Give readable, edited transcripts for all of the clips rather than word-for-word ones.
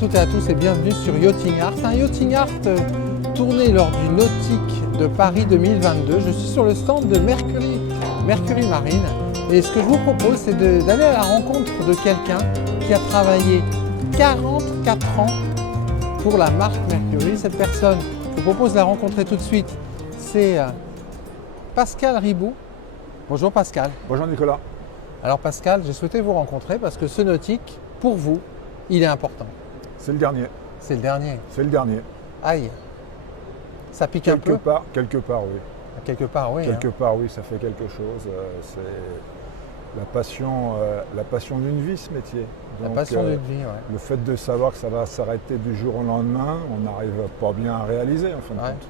toutes et à tous et bienvenue sur Yachting Art. Un Yachting Art tourné lors du Nautique de Paris 2022. Je suis sur le stand de Mercury Marine et ce que je vous propose c'est d'aller à la rencontre de quelqu'un qui a travaillé 44 ans pour la marque Mercury. Cette personne, je vous propose de la rencontrer tout de suite, c'est Pascal Riboud. Bonjour Pascal. Bonjour Nicolas. Alors Pascal, j'ai souhaité vous rencontrer parce que ce nautique, pour vous, il est important. C'est le dernier. C'est le dernier. C'est le dernier. Aïe. Ça pique un peu. Quelque part, oui. Quelque part, oui. Quelque part, oui, ça fait quelque chose. C'est la passion d'une vie, ce métier. La Donc, passion d'une vie, ouais. Le fait de savoir que ça va s'arrêter du jour au lendemain, on n'arrive pas bien à réaliser, en fin de compte.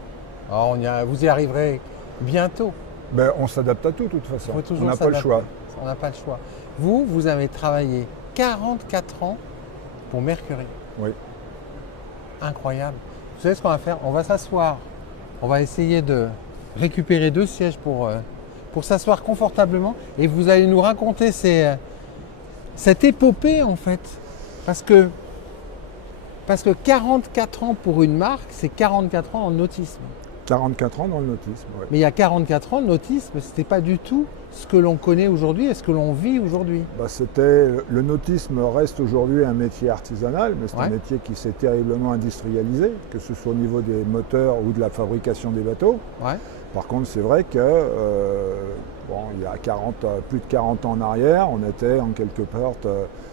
Alors, vous y arriverez bientôt. Ben, on s'adapte à tout, de toute façon. On n'a pas le choix. On n'a pas le choix. Vous avez travaillé 44 ans pour Mercury. Oui. Incroyable. Vous savez ce qu'on va faire? On va s'asseoir. On va essayer de récupérer 2 sièges pour s'asseoir confortablement. Et vous allez nous raconter cette épopée, en fait. Parce que 44 ans pour une marque, c'est 44 ans en nautisme. 44 ans dans le nautisme, oui. Mais il y a 44 ans, le nautisme, ce n'était pas du tout ce que l'on connaît aujourd'hui et ce que l'on vit aujourd'hui. Le nautisme reste aujourd'hui un métier artisanal, mais c'est un métier qui s'est terriblement industrialisé, que ce soit au niveau des moteurs ou de la fabrication des bateaux. Ouais. Par contre, c'est vrai que il y a plus de 40 ans en arrière, on était en quelque sorte,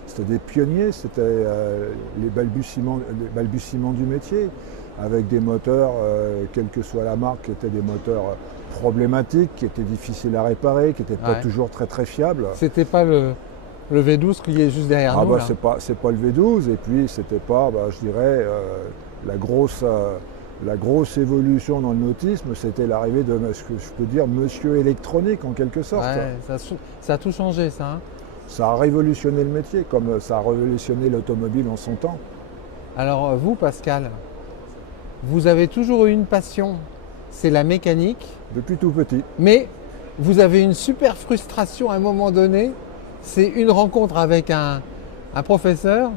c'était des pionniers, c'était les balbutiements du métier, avec des moteurs, quelle que soit la marque, qui étaient des moteurs problématiques, qui étaient difficiles à réparer, qui n'étaient pas toujours très fiables. C'était pas le V12 qui est juste derrière nous. C'est pas le V12, et puis c'était pas, je dirais, la grosse évolution dans le nautisme, c'était l'arrivée de ce que je peux dire Monsieur électronique en quelque sorte. Ouais, ça a tout changé ça. Hein. Ça a révolutionné le métier, comme ça a révolutionné l'automobile en son temps. Alors vous Pascal, vous avez toujours eu une passion, c'est la mécanique. Depuis tout petit. Mais vous avez une super frustration à un moment donné, c'est une rencontre avec un professeur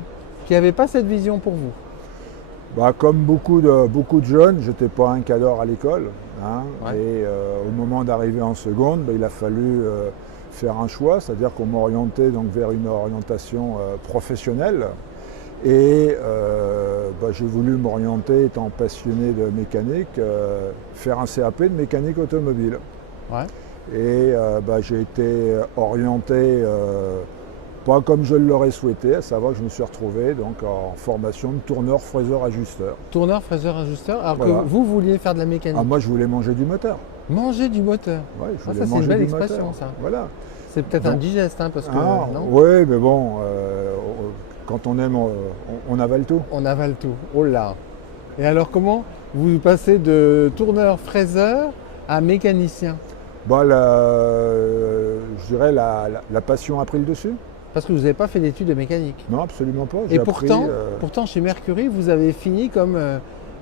qui n'avait pas cette vision pour vous. Comme beaucoup de jeunes, je n'étais pas un cador à l'école. Et au moment d'arriver en seconde, il a fallu faire un choix, c'est-à-dire qu'on m'a orienté donc, vers une orientation professionnelle. Et j'ai voulu m'orienter, étant passionné de mécanique, faire un CAP de mécanique automobile. Ouais. Et j'ai été orienté pas comme je l'aurais souhaité, à savoir que je me suis retrouvé donc, en formation de tourneur, fraiseur, ajusteur. Tourneur, fraiseur, ajusteur, alors que vous vouliez faire de la mécanique. Moi je voulais manger du moteur. Manger du moteur. Ouais, ça c'est une belle expression ça. Voilà. C'est peut-être indigeste parce que non. Oui, mais bon, quand on aime, on avale tout. On avale tout, oh là. Et alors comment vous passez de tourneur, fraiseur à mécanicien? Je dirais la passion a pris le dessus. Parce que vous n'avez pas fait d'études de mécanique. Non, absolument pas. Et pourtant, chez Mercury, vous avez fini comme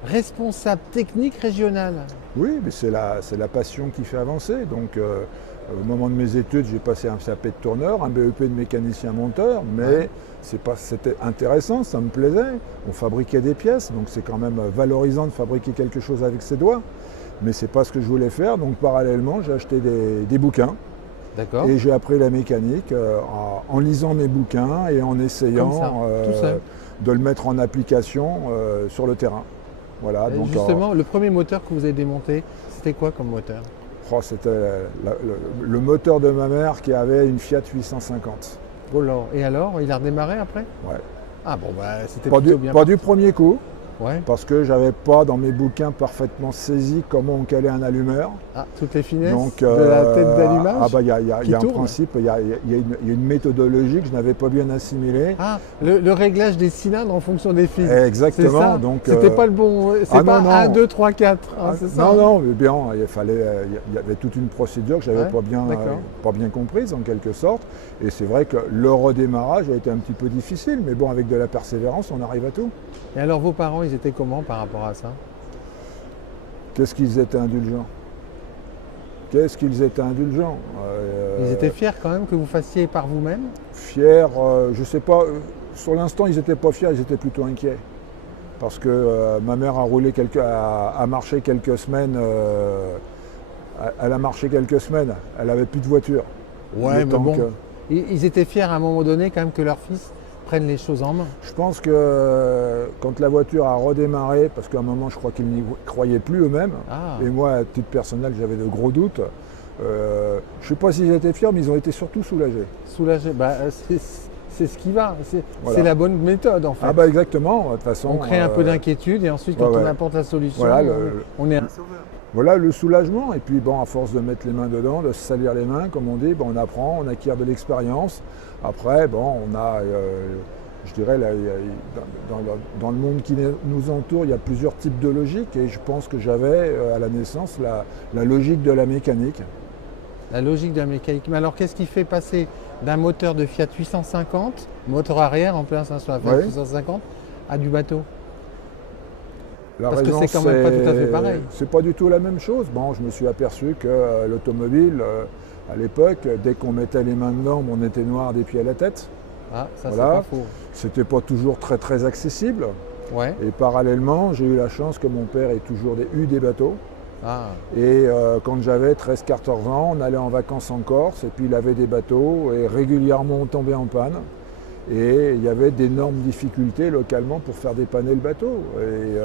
responsable technique régional. Oui, mais c'est la passion qui fait avancer. Donc, au moment de mes études, j'ai passé un CAP de tourneur, un BEP de mécanicien monteur, mais c'était intéressant, ça me plaisait. On fabriquait des pièces, donc c'est quand même valorisant de fabriquer quelque chose avec ses doigts. Mais c'est pas ce que je voulais faire, donc parallèlement, j'ai acheté des bouquins. D'accord. Et j'ai appris la mécanique en lisant mes bouquins et en essayant de le mettre en application sur le terrain. Voilà, donc, justement, le premier moteur que vous avez démonté, c'était quoi comme moteur? C'était le moteur de ma mère qui avait une Fiat 850. Oh là, et alors, il a redémarré après? Ouais. Ah bon, c'était plutôt bien. Pas du premier coup. Ouais. Parce que j'avais pas dans mes bouquins parfaitement saisi comment on calait un allumeur. Ah, toutes les finesses de la tête d'allumage. Il y a un principe, il y a une méthodologie que je n'avais pas bien assimilée. Ah, le réglage des cylindres en fonction des fils. Exactement. Ça. Donc c'était pas le bon. C'est pas 1, 2, 3, 4. C'est ça. Non, mais bien, il y avait toute une procédure que j'avais pas bien comprise en quelque sorte. Et c'est vrai que le redémarrage a été un petit peu difficile, mais bon, avec de la persévérance, on arrive à tout. Et alors vos parents, ils étaient comment par rapport à ça? Qu'est-ce qu'ils étaient indulgents? Ils étaient fiers quand même que vous fassiez par vous-même? Fiers, je ne sais pas. sur l'instant, ils n'étaient pas fiers, ils étaient plutôt inquiets. Parce que ma mère a marché quelques semaines. Elle a marché quelques semaines. Elle n'avait plus de voiture. Ouais, mais bon, ils étaient fiers à un moment donné quand même que leur fils prenne les choses en main. Je pense que quand la voiture a redémarré, parce qu'à un moment, je crois qu'ils n'y croyaient plus eux-mêmes, et moi, à titre personnel, j'avais de gros doutes. Je ne sais pas s'ils étaient fiers, mais ils ont été surtout soulagés. Soulagés, c'est ce qui va, c'est la bonne méthode en fait. Ah bah exactement, de toute façon. On crée un peu d'inquiétude et ensuite quand on apporte la solution, on est un sauveur. Voilà le soulagement, et puis bon, à force de mettre les mains dedans, de se salir les mains, comme on dit, bon, on apprend, on acquiert de l'expérience. Après, bon, on a, je dirais, dans le monde qui nous entoure, il y a plusieurs types de logiques, et je pense que j'avais à la naissance la logique de la mécanique. La logique de la mécanique. Mais alors, qu'est-ce qui fait passer d'un moteur de Fiat 850, moteur arrière en plein sur la Fiat 850, à du bateau? Parce que c'est quand même pas tout à fait pareil. C'est pas du tout la même chose. Bon, je me suis aperçu que l'automobile, à l'époque, dès qu'on mettait les mains dedans, on était noir des pieds à la tête. Ah, ça c'est pas faux. C'était pas toujours très très accessible. Ouais. Et parallèlement, j'ai eu la chance que mon père ait toujours eu des bateaux. Ah. Et quand j'avais 13-14 ans, on allait en vacances en Corse et puis il avait des bateaux et régulièrement on tombait en panne. Et il y avait d'énormes difficultés localement pour faire dépanner le bateau. Et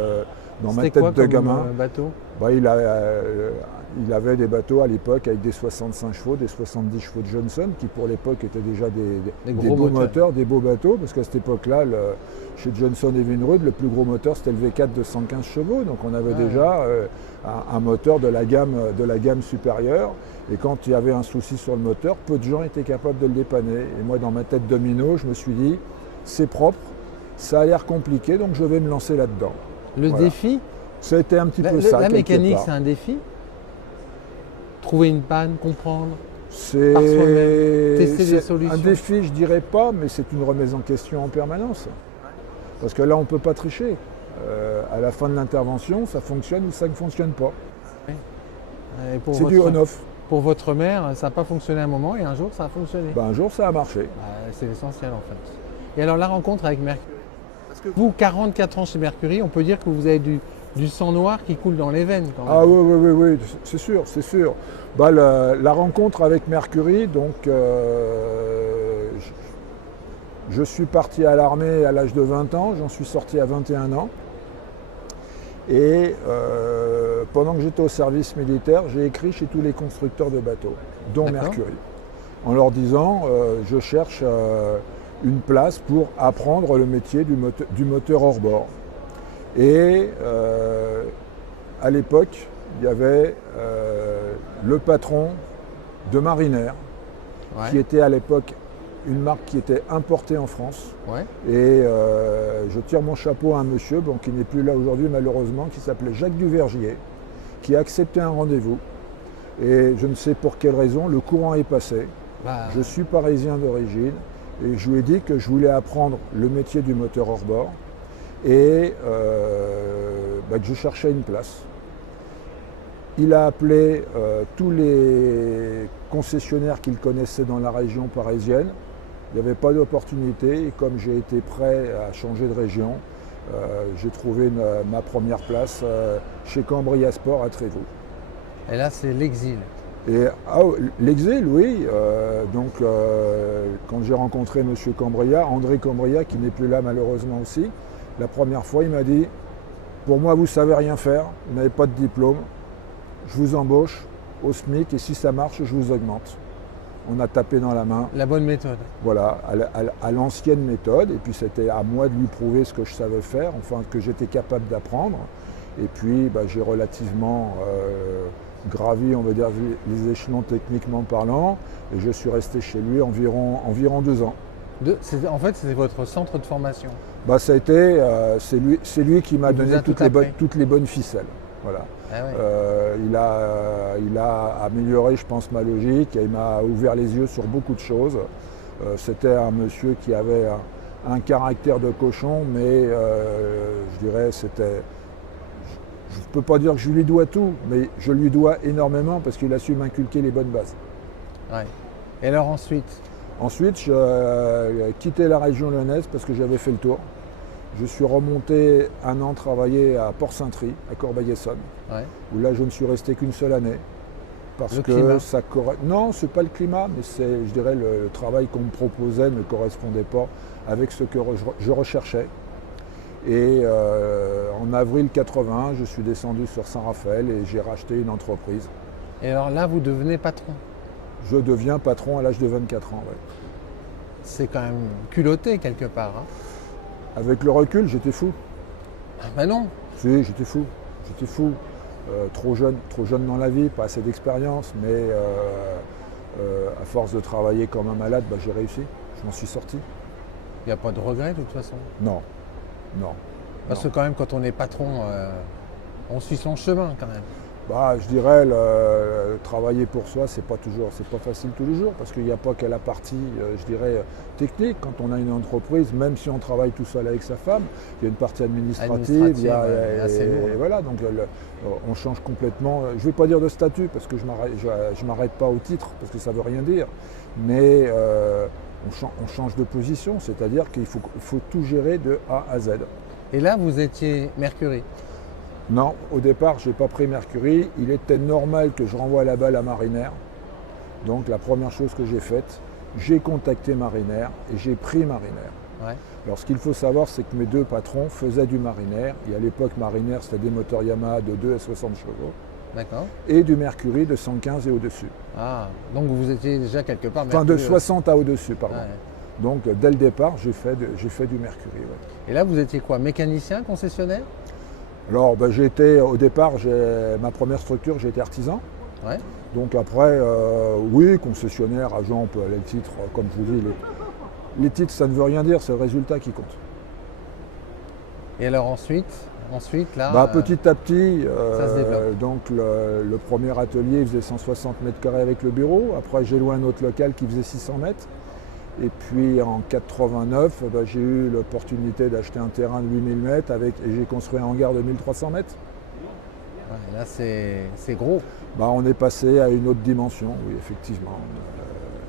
dans ma tête de gamin, bateau il avait des bateaux à l'époque avec des 65 chevaux, des 70 chevaux de Johnson, qui pour l'époque étaient déjà des beaux moteurs, des beaux bateaux, parce qu'à cette époque-là, chez Johnson et Vinrud, le plus gros moteur c'était le V4 de 115 chevaux, donc on avait déjà un moteur de la gamme supérieure. Et quand il y avait un souci sur le moteur, peu de gens étaient capables de le dépanner. Et moi, dans ma tête de minot, je me suis dit, c'est propre, ça a l'air compliqué, donc je vais me lancer là-dedans. Le défi, ça a été un petit peu ça. La mécanique, c'est un défi. Trouver une panne, comprendre. C'est tester des solutions. Un défi, je dirais pas, mais c'est une remise en question en permanence. Parce que là, on ne peut pas tricher. À la fin de l'intervention, ça fonctionne ou ça ne fonctionne pas. Oui. C'est du on-off. Pour votre mère, ça n'a pas fonctionné à un moment et un jour, ça a fonctionné. Ben, un jour, ça a marché. C'est l'essentiel en fait. Et alors, la rencontre avec Mercury. Parce que vous, 44 ans chez Mercury, on peut dire que vous avez du sang noir qui coule dans les veines quand même. Ah oui, c'est sûr, c'est sûr. Bah, la rencontre avec Mercury, donc je suis parti à l'armée à l'âge de 20 ans, j'en suis sorti à 21 ans. Et pendant que j'étais au service militaire, j'ai écrit chez tous les constructeurs de bateaux, dont Mercury, en leur disant je cherche une place pour apprendre le métier du moteur hors-bord. Et à l'époque, il y avait le patron de Mariner, qui était à l'époque une marque qui était importée en France. Et je tire mon chapeau à un monsieur, bon, qui n'est plus là aujourd'hui malheureusement, qui s'appelait Jacques Duvergier, qui a accepté un rendez-vous. Et je ne sais pour quelle raison, le courant est passé. Je suis parisien d'origine et je lui ai dit que je voulais apprendre le métier du moteur hors-bord et que je cherchais une place. Il a appelé tous les concessionnaires qu'il connaissait dans la région parisienne. Il n'y avait pas d'opportunité et comme j'ai été prêt à changer de région, j'ai trouvé ma première place chez Cambria Sport à Trévoux. Et là, c'est l'exil. L'exil, oui. Quand j'ai rencontré M. Cambria, André Cambria, qui n'est plus là malheureusement aussi, la première fois, il m'a dit « Pour moi, vous ne savez rien faire, vous n'avez pas de diplôme, je vous embauche au SMIC et si ça marche, je vous augmente. » On a tapé dans la main. La bonne méthode. Voilà, à l'ancienne méthode. Et puis c'était à moi de lui prouver ce que je savais faire, enfin que j'étais capable d'apprendre. Et puis j'ai relativement gravi, on va dire, les échelons techniquement parlant. Et je suis resté chez lui environ 2 ans. En fait, c'était votre centre de formation. Ça a été, c'est lui qui m'a donné toutes les bonnes ficelles. Voilà. Il a amélioré, je pense, ma logique et il m'a ouvert les yeux sur beaucoup de choses. C'était un monsieur qui avait un caractère de cochon, mais je dirais c'était... Je ne peux pas dire que je lui dois tout, mais je lui dois énormément parce qu'il a su m'inculquer les bonnes bases. Et alors ensuite, Ensuite, j'ai quitté la région lyonnaise parce que j'avais fait le tour. Je suis remonté un an travailler à Port-Saint-Try, à Corbeil-Essonnes, où là je ne suis resté qu'une seule année. Parce que ça non, c'est pas le climat, mais c'est, je dirais, le travail qu'on me proposait ne correspondait pas avec ce que je recherchais. Et en avril 81, je suis descendu sur Saint-Raphaël et j'ai racheté une entreprise. Et alors là, vous devenez patron? Je deviens patron à l'âge de 24 ans. Ouais. C'est quand même culotté quelque part. Hein. Avec le recul, j'étais fou. Ah ben non. Si, j'étais fou. J'étais fou. Trop jeune dans la vie, pas assez d'expérience, mais à force de travailler comme un malade, j'ai réussi. Je m'en suis sorti. Il n'y a pas de regret de toute façon? Non. Non. Parce que quand même, quand on est patron, on suit son chemin quand même. Je dirais, travailler pour soi, c'est pas facile tous les jours, parce qu'il n'y a pas que la partie, je dirais, technique. Quand on a une entreprise, même si on travaille tout seul avec sa femme, il y a une partie administrative, et voilà, donc on change complètement. Je ne vais pas dire de statut, parce que je m'arrête pas au titre, parce que ça ne veut rien dire, mais on change de position, c'est-à-dire qu'il faut tout gérer de A à Z. Et là, vous étiez Mercury? Non, au départ, je n'ai pas pris Mercury. Il était normal que je renvoie la balle à Mariner. Donc la première chose que j'ai faite, j'ai contacté Mariner et j'ai pris Mariner. Ouais. Alors ce qu'il faut savoir, c'est que mes deux patrons faisaient du Mariner. Et à l'époque, Mariner, c'était des moteurs Yamaha de 2 à 60 chevaux. D'accord. Et du Mercury de 115 et au-dessus. Ah, donc vous étiez déjà quelque part Mercury. Enfin, de 60 à au-dessus, pardon. Ouais. Donc dès le départ, j'ai fait du Mercury. Ouais. Et là, vous étiez quoi? Mécanicien, concessionnaire? Alors j'ai été, au départ, ma première structure, j'ai été artisan. Ouais. Donc après, oui, concessionnaire, agent, on peut aller le titre, comme je vous dis, les titres, ça ne veut rien dire, c'est le résultat qui compte. Et alors ensuite là, petit à petit, ça se développe. Donc le premier atelier faisait 160 mètres carrés avec le bureau. Après, j'ai loué un autre local qui faisait 600 mètres. Et puis en 89, j'ai eu l'opportunité d'acheter un terrain de 8000 mètres et j'ai construit un hangar de 1300 mètres. Ouais, là, c'est gros. On est passé à une autre dimension, oui, effectivement.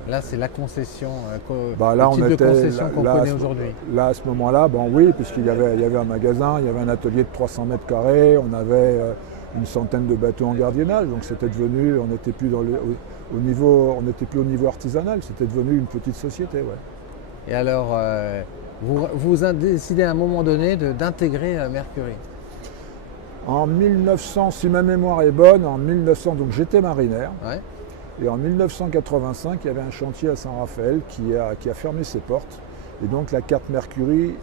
Là, c'est la concession, le type de concession qu'on connaît aujourd'hui. Là, à ce moment-là, oui, puisqu'il y avait un magasin, il y avait un atelier de 300 mètres carrés, on avait une centaine de bateaux en gardiennage, donc c'était devenu, on n'était plus au niveau artisanal, c'était devenu une petite société. Ouais. Et alors, vous avez décidé à un moment donné d'intégrer Mercury? En 1900, si ma mémoire est bonne, en 1900, donc j'étais marinaire. Ouais. Et en 1985, il y avait un chantier à Saint-Raphaël qui a fermé ses portes. Et donc la carte Mercury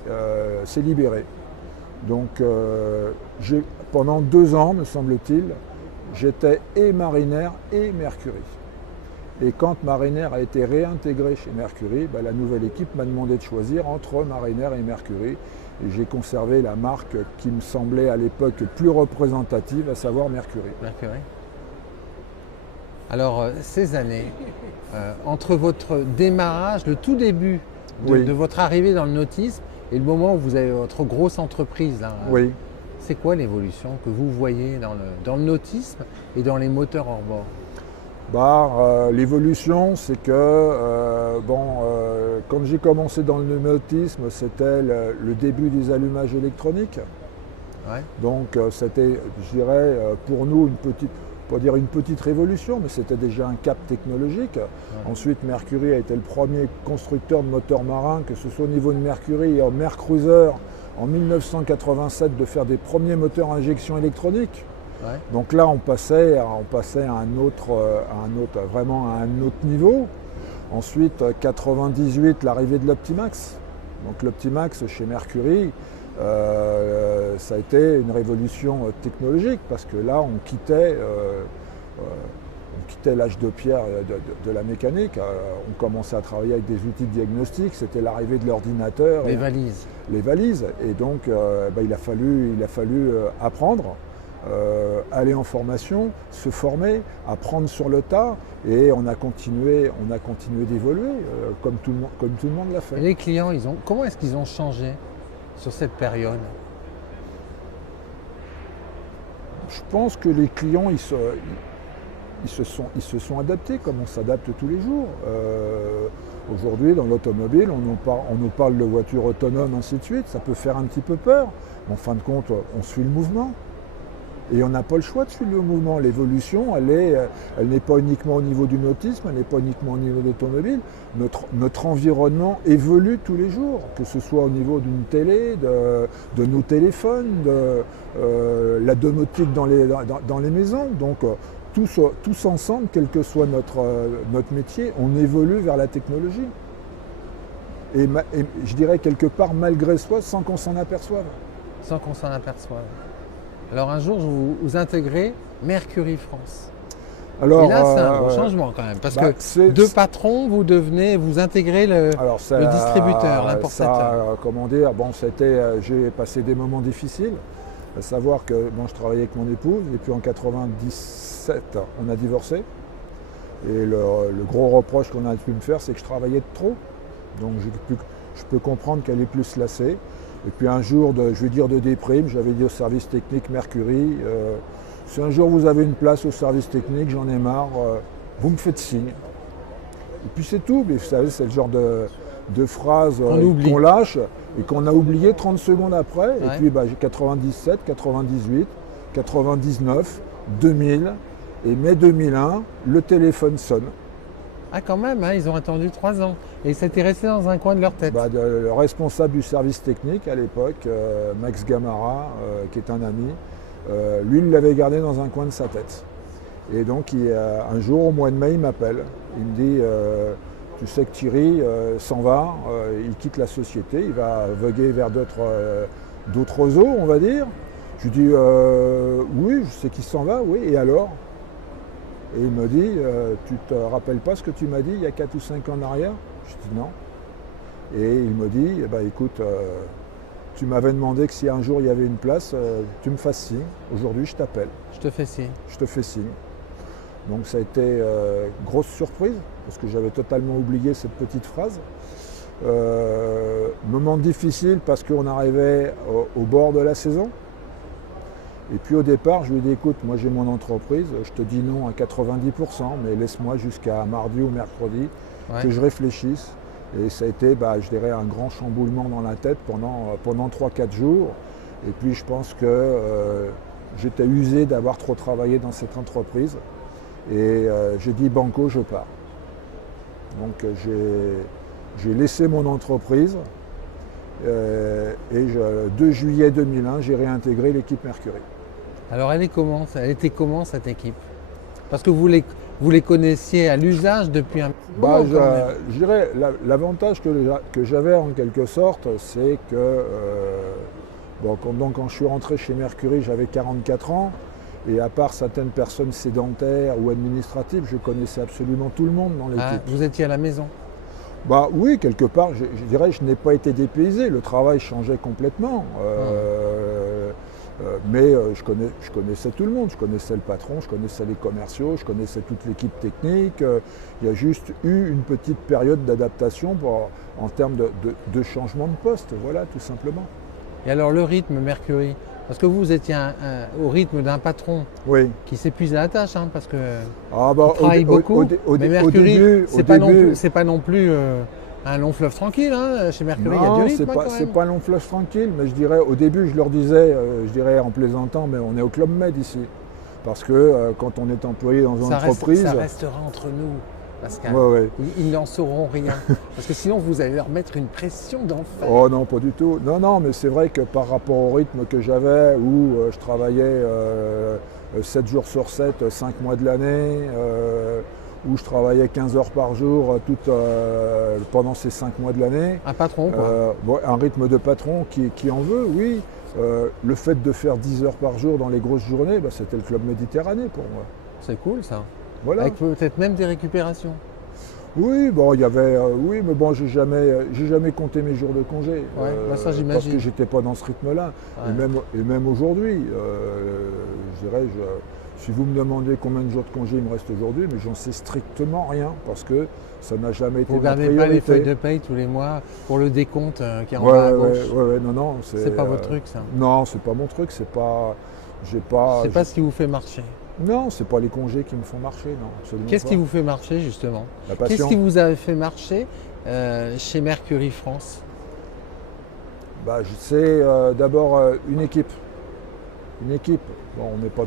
s'est libérée. Donc pendant 2 ans, me semble-t-il, j'étais et marinaire et Mercury. Et quand Mariner a été réintégré chez Mercury, la nouvelle équipe m'a demandé de choisir entre Mariner et Mercury. Et j'ai conservé la marque qui me semblait à l'époque plus représentative, à savoir Mercury. Mercury. Alors, ces années, entre votre démarrage, le tout début de votre arrivée dans le nautisme et le moment où vous avez votre grosse entreprise, là, oui. C'est quoi l'évolution que vous voyez dans le nautisme et dans les moteurs hors bord? L'évolution, c'est que quand j'ai commencé dans le nautisme, c'était le début des allumages électroniques. Ouais. Donc c'était, je dirais, pour nous une petite révolution, mais c'était déjà un cap technologique. Ouais. Ensuite, Mercury a été le premier constructeur de moteurs marins, que ce soit au niveau de Mercury et en Mer Cruiser, en 1987, de faire des premiers moteurs à injection électronique. Ouais. Donc là, on passait à vraiment à un autre niveau. Ensuite, 98, l'arrivée de l'Optimax. Donc l'Optimax chez Mercury, ça a été une révolution technologique parce que là, on quittait l'âge de pierre de la mécanique. On commençait à travailler avec des outils de diagnostic. C'était l'arrivée de l'ordinateur. Les valises. Les valises. Et donc, il a fallu apprendre. Aller en formation, se former, apprendre sur le tas, et on a continué d'évoluer comme tout le monde l'a fait. Et les clients, comment est-ce qu'ils ont changé sur cette période? Je pense que les clients, ils se sont adaptés comme on s'adapte tous les jours. Aujourd'hui, dans l'automobile, on nous parle de voitures autonomes, ainsi de suite. Ça peut faire un petit peu peur. Mais en fin de compte, on suit le mouvement. Et on n'a pas le choix de suivre le mouvement. L'évolution, elle n'est pas uniquement au niveau du nautisme, elle n'est pas uniquement au niveau de l'automobile. Notre environnement évolue tous les jours, que ce soit au niveau d'une télé, de nos téléphones, de la domotique dans les maisons. Donc tous ensemble, quel que soit notre métier, on évolue vers la technologie. Et je dirais quelque part malgré soi, sans qu'on s'en aperçoive. Sans qu'on s'en aperçoive. Alors un jour, vous intégrez Mercury France. Alors, et là, c'est un gros changement quand même, parce que de patron, vous intégrez le distributeur, l'importateur. Comment dire, bon, j'ai passé des moments difficiles, à savoir que je travaillais avec mon épouse, et puis en 97, on a divorcé. Et le gros reproche qu'on a pu me faire, c'est que je travaillais de trop. Donc je peux comprendre qu'elle est plus lassée. Et puis un jour, je vais dire de déprime, j'avais dit au service technique Mercury, si un jour vous avez une place au service technique, j'en ai marre, vous me faites signe. Et puis c'est tout, mais vous savez, c'est le genre de phrase qu'on lâche et qu'on a oublié 30 secondes après. Ouais. Et puis j'ai 97, 98, 99, 2000 et mai 2001, le téléphone sonne. Ah quand même, hein, ils ont attendu 3 ans. Et c'était resté dans un coin de leur tête. Le responsable du service technique à l'époque, Max Gamara, qui est un ami, lui, il l'avait gardé dans un coin de sa tête. Et donc un jour, au mois de mai, il m'appelle. Il me dit, tu sais que Thierry s'en va, il quitte la société, il va voguer vers d'autres eaux, on va dire. Je lui dis, oui, je sais qu'il s'en va, oui, et alors ? Et il me dit, tu te rappelles pas ce que tu m'as dit il y a 4 ou 5 ans en arrière ? Je dis non. Et il me dit, écoute, tu m'avais demandé que si un jour il y avait une place, tu me fasses signe. Aujourd'hui, je t'appelle. Je te fais signe. Je te fais signe. Donc ça a été grosse surprise, parce que j'avais totalement oublié cette petite phrase. Moment difficile parce qu'on arrivait au bord de la saison. Et puis au départ, je lui ai dit, écoute, moi j'ai mon entreprise, je te dis non à 90%, mais laisse-moi jusqu'à mardi ou mercredi que je réfléchisse. Et ça a été, je dirais, un grand chamboulement dans la tête pendant 3-4 jours. Et puis je pense que j'étais usé d'avoir trop travaillé dans cette entreprise. Et j'ai dit, banco, je pars. Donc j'ai laissé mon entreprise. Et 2 juillet 2001, j'ai réintégré l'équipe Mercury. Alors elle était comment cette équipe ? Parce que vous les connaissiez à l'usage depuis un petit moment. Je dirais l'avantage que j'avais en quelque sorte, c'est que quand je suis rentré chez Mercury, j'avais 44 ans. Et à part certaines personnes sédentaires ou administratives, je connaissais absolument tout le monde dans l'équipe. Vous étiez à la maison ? Oui, quelque part, je dirais que je n'ai pas été dépaysé. Le travail changeait complètement. Mais je connaissais tout le monde. Je connaissais le patron, je connaissais les commerciaux, je connaissais toute l'équipe technique. Il y a juste eu une petite période d'adaptation en termes de changement de poste. Voilà, tout simplement. Et alors le rythme Mercury ? Parce que vous étiez au rythme d'un patron qui s'épuise à la tâche, parce que travaille beaucoup. Mais Mercury, c'est pas non plus un long fleuve tranquille. Chez Mercury, il y a du rythme. C'est pas un long fleuve tranquille, mais je dirais au début, je leur disais, en plaisantant, mais on est au Club Med ici. Parce que quand on est employé dans une entreprise… Ça restera entre nous, Pascal. Ils n'en sauront rien. Parce que sinon, vous allez leur mettre une pression d'enfer. Oh non, pas du tout. Non, mais c'est vrai que par rapport au rythme que j'avais, où je travaillais 7 jours sur 7, 5 mois de l'année, où je travaillais 15 heures par jour pendant ces 5 mois de l'année. Un patron, quoi. Un rythme de patron qui en veut, oui. Le fait de faire 10 heures par jour dans les grosses journées, c'était le Club Méditerranée pour moi. C'est cool ça. Voilà. Avec peut-être même des récupérations. Oui, il y avait, mais j'ai jamais compté mes jours de congé. Ça j'imagine. Parce que j'étais pas dans ce rythme-là. Et même aujourd'hui, je dirais, si vous me demandez combien de jours de congé il me reste aujourd'hui, mais j'en sais strictement rien parce que ça n'a jamais été ma priorité. Vous ne regardez pas les feuilles de paye tous les mois pour le décompte qui est en bas à gauche. Non. C'est pas votre truc ça. Non, c'est pas mon truc. C'est pas ce qui vous fait marcher. Non, c'est pas les congés qui me font marcher, non, absolument Qu'est-ce pas. qui vous fait marcher justement? La Qu'est-ce passion. qui vous a fait marcher chez Mercury France? Bah, c'est d'abord une équipe. Une équipe. Bon, on n'est pas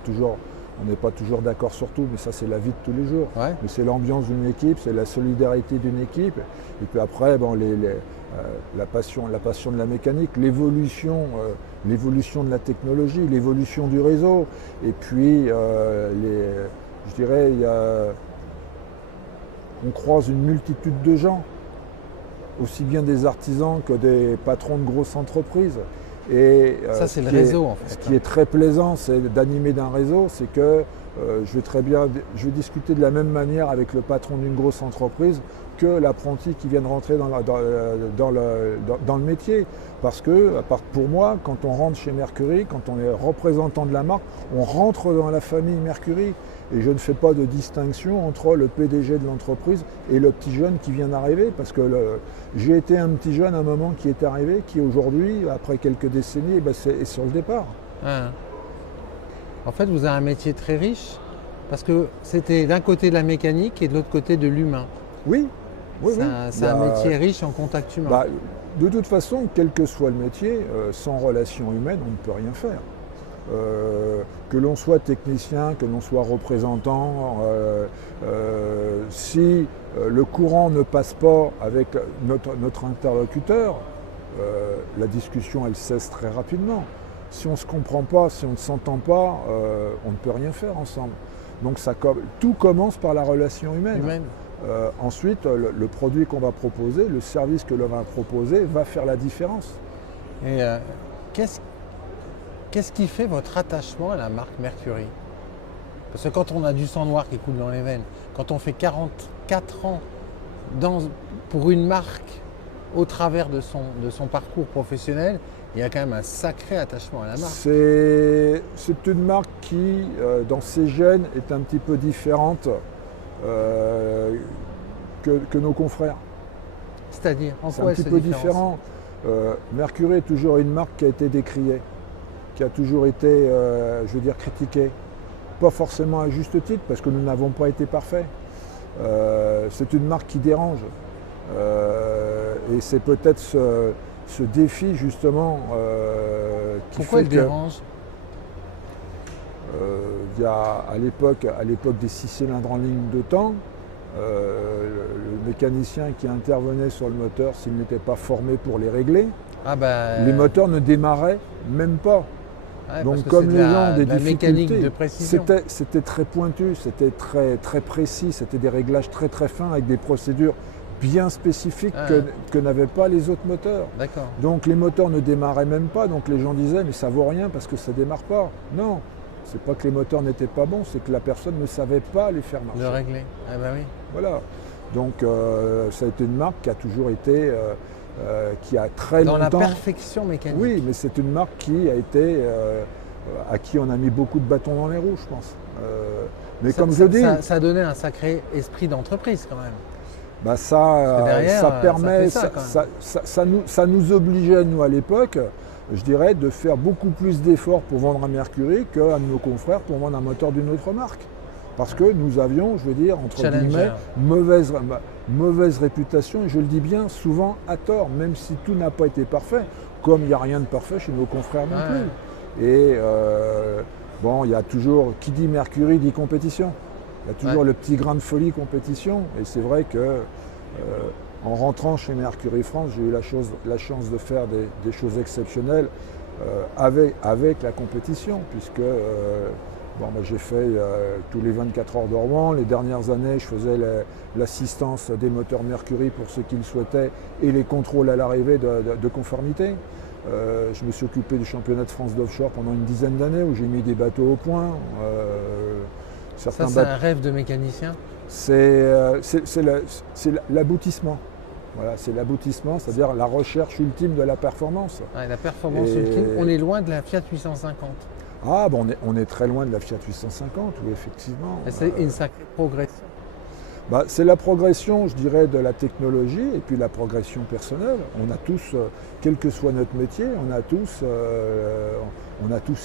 toujours d'accord sur tout, mais ça c'est la vie de tous les jours. Ouais. Mais c'est l'ambiance d'une équipe, c'est la solidarité d'une équipe. Et puis après, bon, la passion de la mécanique, l'évolution de la technologie, l'évolution du réseau. Et puis, je dirais, on croise une multitude de gens, aussi bien des artisans que des patrons de grosses entreprises. Et ça, c'est le réseau, en fait. Ce qui est très plaisant, c'est d'animer d'un réseau, c'est que je vais discuter de la même manière avec le patron d'une grosse entreprise que l'apprenti qui vient de rentrer dans le métier. Parce que, pour moi, quand on rentre chez Mercury, quand on est représentant de la marque, on rentre dans la famille Mercury. Et je ne fais pas de distinction entre le PDG de l'entreprise et le petit jeune qui vient d'arriver, parce que j'ai été un petit jeune à un moment qui est arrivé, qui aujourd'hui, après quelques décennies, est sur le départ. Ah. En fait, vous avez un métier très riche, parce que c'était d'un côté de la mécanique et de l'autre côté de l'humain. Oui, oui, oui. C'est un métier riche en contact humain. Bah, de toute façon, quel que soit le métier, sans relation humaine, on ne peut rien faire. Que l'on soit technicien, que l'on soit représentant, si le courant ne passe pas avec notre interlocuteur, la discussion elle cesse très rapidement. Si on ne se comprend pas, si on ne s'entend pas, on ne peut rien faire ensemble. Donc tout commence par la relation humaine. Ensuite, le produit qu'on va proposer, le service que l'on va proposer va faire la différence. Et qu'est-ce qui fait votre attachement à la marque Mercury? Parce que quand on a du sang noir qui coule dans les veines, quand on fait 44 ans pour une marque au travers de son parcours professionnel, il y a quand même un sacré attachement à la marque. C'est une marque qui, dans ses gènes, est un petit peu différente que nos confrères. C'est-à-dire, en C'est quoi un petit peu différent. Mercury est toujours une marque qui a été décriée, qui a toujours été, je veux dire, critiquée. Pas forcément à juste titre, parce que nous n'avons pas été parfaits. C'est une marque qui dérange. Et c'est peut-être ce défi, justement, qui Pourquoi fait elle dérange? Il y a, à l'époque des 6 cylindres en ligne de temps, le mécanicien qui intervenait sur le moteur, s'il n'était pas formé pour les régler, les moteurs ne démarraient même pas. Ouais, donc comme les gens ont des difficultés, de précision. C'était très pointu, c'était très, très précis, c'était des réglages très très fins avec des procédures bien spécifiques que n'avaient pas les autres moteurs. Donc les moteurs ne démarraient même pas, donc les gens disaient mais ça vaut rien parce que ça ne démarre pas. Non, c'est pas que les moteurs n'étaient pas bons, c'est que la personne ne savait pas les faire marcher. Le régler, ah bah oui. Voilà, donc ça a été une marque qui a toujours été, qui a très longtemps… Dans la perfection mécanique. Oui, mais c'est une marque qui a été, à qui on a mis beaucoup de bâtons dans les roues, je pense. Mais comme je dis… Ça a donné un sacré esprit d'entreprise quand même. Bah ça permet, ça nous obligeait, nous, à l'époque, je dirais, de faire beaucoup plus d'efforts pour vendre un Mercury qu'un de nos confrères pour vendre un moteur d'une autre marque. Parce que nous avions, je veux dire, entre guillemets, mauvaise réputation, et je le dis bien, souvent à tort, même si tout n'a pas été parfait, comme il n'y a rien de parfait chez nos confrères non plus. Et bon, il y a toujours, qui dit Mercury dit compétition. Il y a toujours le petit grain de folie compétition. Et c'est vrai que en rentrant chez Mercury France, j'ai eu la chance de faire des choses exceptionnelles avec la compétition, puisque j'ai fait tous les 24 heures de Rouen. Les dernières années, je faisais l'assistance des moteurs Mercury pour ceux qui le souhaitaient et les contrôles à l'arrivée de conformité. Je me suis occupé du championnat de France d'offshore pendant une dizaine d'années où j'ai mis des bateaux au point. Ça, c'est un rêve de mécanicien? C'est l'aboutissement. Voilà, c'est l'aboutissement, c'est-à-dire la recherche ultime de la performance. La performance ultime, on est loin de la Fiat 850. Ah, on est très loin de la Fiat 850, oui, effectivement. C'est une sacrée progression. C'est la progression, je dirais, de la technologie et puis la progression personnelle. On a tous, quel que soit notre métier, on a tous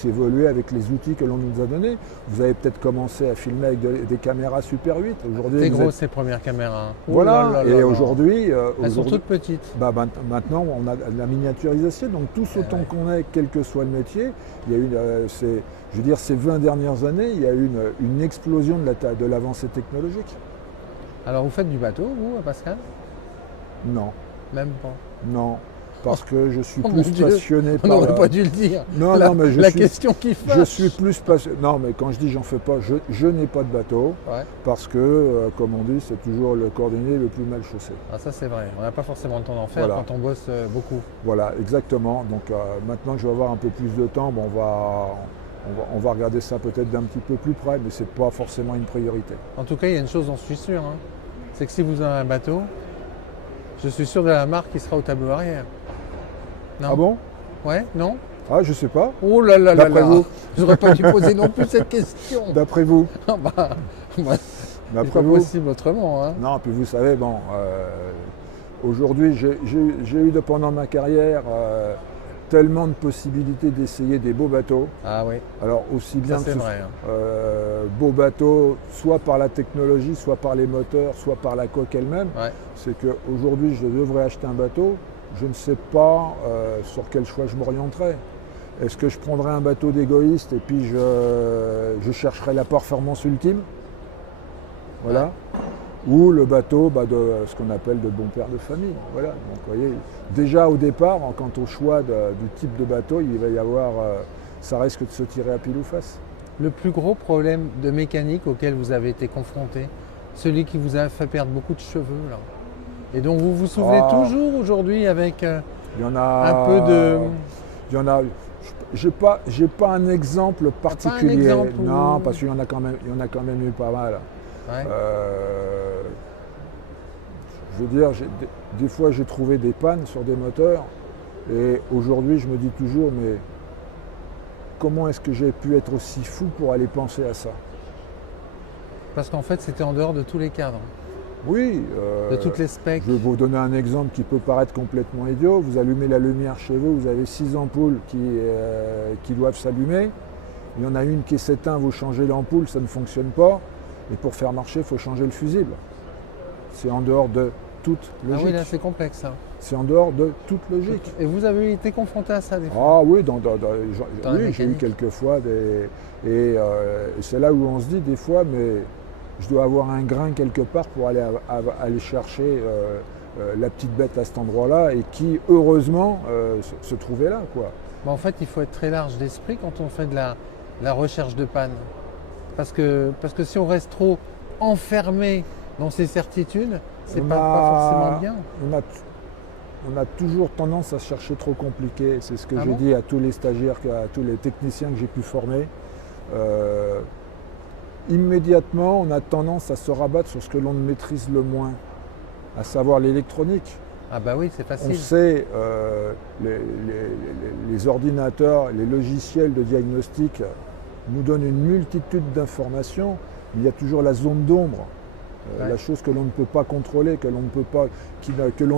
évolué avec les outils que l'on nous a donnés. Vous avez peut-être commencé à filmer avec des caméras Super 8. C'était gros ces premières caméras. Voilà, et aujourd'hui... Elles sont toutes petites. Maintenant, on a la miniaturisation, donc tous autant qu'on est, quel que soit le métier, il y a eu, je veux dire, ces 20 dernières années, il y a eu une explosion de l'avancée technologique. Alors vous faites du bateau, vous, Pascal? Non. Même pas? Non. Parce que je suis plus passionné par... On n'aurait pas dû le dire. Non, mais question qui fâche. Je suis plus passionné... Non, mais quand je dis j'en fais pas, je n'ai pas de bateau. Ouais. Parce que, comme on dit, c'est toujours le cordonnier le plus mal chaussé. Ah, ça c'est vrai. On n'a pas forcément le temps d'en faire quand on bosse beaucoup. Voilà, exactement. Donc maintenant que je vais avoir un peu plus de temps, on va regarder ça peut-être d'un petit peu plus près, mais ce n'est pas forcément une priorité. En tout cas, il y a une chose dont je suis sûr, hein, c'est que si vous avez un bateau, je suis sûr de la marque qui sera au tableau arrière. Non. Ah bon? Ouais, non? Ah, je sais pas. Oh là là là là. D'après vous? J'aurais pas dû poser non plus cette question. D'après vous? C'est pas possible autrement. Hein. Non, puis vous savez, aujourd'hui, j'ai eu pendant ma carrière tellement de possibilités d'essayer des beaux bateaux. Ah oui. Alors aussi bien ça, c'est vrai, beaux bateaux, soit par la technologie, soit par les moteurs, soit par la coque elle-même. Ouais. C'est qu'aujourd'hui, je devrais acheter un bateau. Je ne sais pas sur quel choix je m'orienterai. Est-ce que je prendrai un bateau d'égoïste et puis je chercherai la performance ultime? Voilà. Ouais. Ou le bateau de ce qu'on appelle de bon père de famille. Voilà. Donc, vous voyez, déjà au départ, quant au choix du type de bateau, il va y avoir, ça risque de se tirer à pile ou face. Le plus gros problème de mécanique auquel vous avez été confronté, celui qui vous a fait perdre beaucoup de cheveux là. Et donc vous vous souvenez toujours aujourd'hui avec un peu de... Il y en a... J'ai pas un exemple particulier. Pas un exemple non, parce qu'il y en a quand même eu pas mal. Ouais. Je veux dire, des fois j'ai trouvé des pannes sur des moteurs et aujourd'hui je me dis toujours, mais comment est-ce que j'ai pu être aussi fou pour aller penser à ça? Parce qu'en fait c'était en dehors de tous les cadres. Oui. De toutes les specs. Je vais vous donner un exemple qui peut paraître complètement idiot. Vous allumez la lumière chez vous, vous avez 6 ampoules qui doivent s'allumer. Il y en a une qui s'éteint, vous changez l'ampoule, ça ne fonctionne pas. Et pour faire marcher, il faut changer le fusible. C'est en dehors de toute logique. Ah oui, là c'est complexe ça. C'est en dehors de toute logique. Et vous avez été confronté à ça des fois? Ah oui, oui, j'ai eu quelques fois et c'est là où on se dit des fois, mais je dois avoir un grain quelque part pour aller chercher la petite bête à cet endroit-là et qui, heureusement, se trouvait là, quoi. En fait, il faut être très large d'esprit quand on fait de la recherche de panne. Parce que si on reste trop enfermé dans ses certitudes, c'est pas forcément bien. On a toujours tendance à chercher trop compliqué. C'est ce que j'ai dit à tous les stagiaires, à tous les techniciens que j'ai pu former. Immédiatement, on a tendance à se rabattre sur ce que l'on maîtrise le moins, à savoir l'électronique. Ah bah oui, c'est facile. On sait, les ordinateurs, les logiciels de diagnostic nous donnent une multitude d'informations, mais il y a toujours la zone d'ombre, la chose que l'on ne peut pas contrôler, que l'on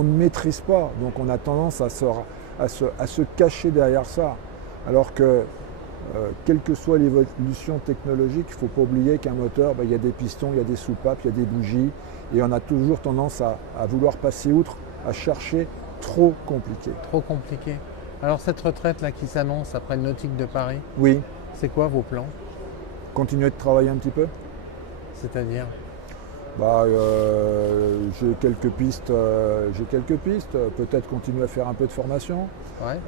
ne maîtrise pas. Donc on a tendance à se cacher derrière ça. Alors que quelle que soit l'évolution technologique, il ne faut pas oublier qu'un moteur, il y a des pistons, il y a des soupapes, il y a des bougies, et on a toujours tendance à vouloir passer outre, à chercher trop compliqué. Trop compliqué. Alors cette retraite là qui s'annonce après le Nautique de Paris, oui. C'est quoi vos plans? Continuer de travailler un petit peu. C'est-à-dire? J'ai quelques pistes. Peut-être continuer à faire un peu de formation. Ouais.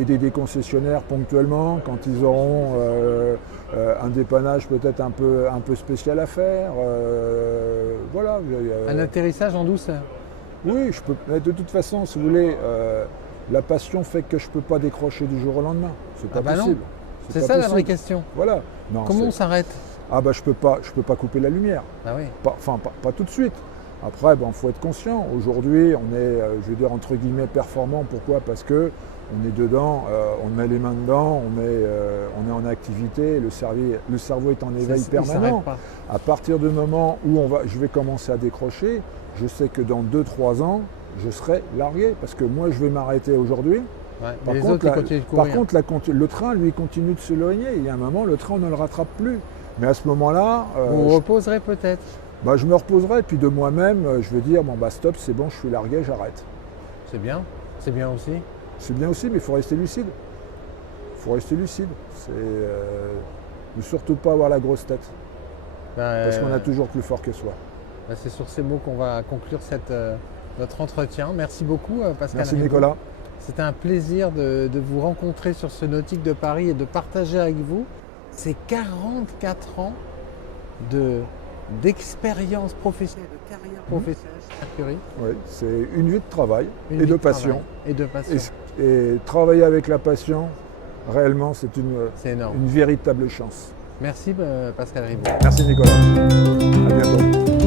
Aider des concessionnaires ponctuellement quand ils auront un dépannage peut-être un peu spécial à faire. Voilà. Un atterrissage en douceur. Oui, je peux. De toute façon, si vous voulez, la passion fait que je ne peux pas décrocher du jour au lendemain. C'est pas possible. C'est ça la vraie question. Voilà. Comment on s'arrête? Je peux pas couper la lumière. Ah oui. Pas tout de suite. Après, faut être conscient. Aujourd'hui, on est, je veux dire, entre guillemets, performant. Pourquoi? Parce que on est dedans, on met les mains dedans, on est en activité, le cerveau est en éveil permanent. À partir du moment où je vais commencer à décrocher, je sais que dans 2-3 ans, je serai largué. Parce que moi, je vais m'arrêter aujourd'hui. Ouais, par contre, le train, lui, continue de se loigner. Il y a un moment, le train, on ne le rattrape plus. Mais à ce moment-là… vous vous reposerez peut-être? Je me reposerai, puis de moi-même, je vais dire, stop, c'est bon, je suis largué, j'arrête. C'est bien aussi. C'est bien aussi, mais il faut rester lucide. Il faut rester lucide. Ne surtout pas avoir la grosse tête. Parce qu'on a toujours plus fort que soi. C'est sur ces mots qu'on va conclure notre entretien. Merci beaucoup, Pascal. Merci, Ribaud. Nicolas. C'était un plaisir de vous rencontrer sur ce Nautique de Paris et de partager avec vous ces 44 ans d'expérience professionnelle, de carrière professionnelle chez Mercury. Oui, c'est une vie de travail et de passion. Et travailler avec la passion, réellement, c'est une véritable chance. Merci Pascal Ribaud. Merci Nicolas. À bientôt.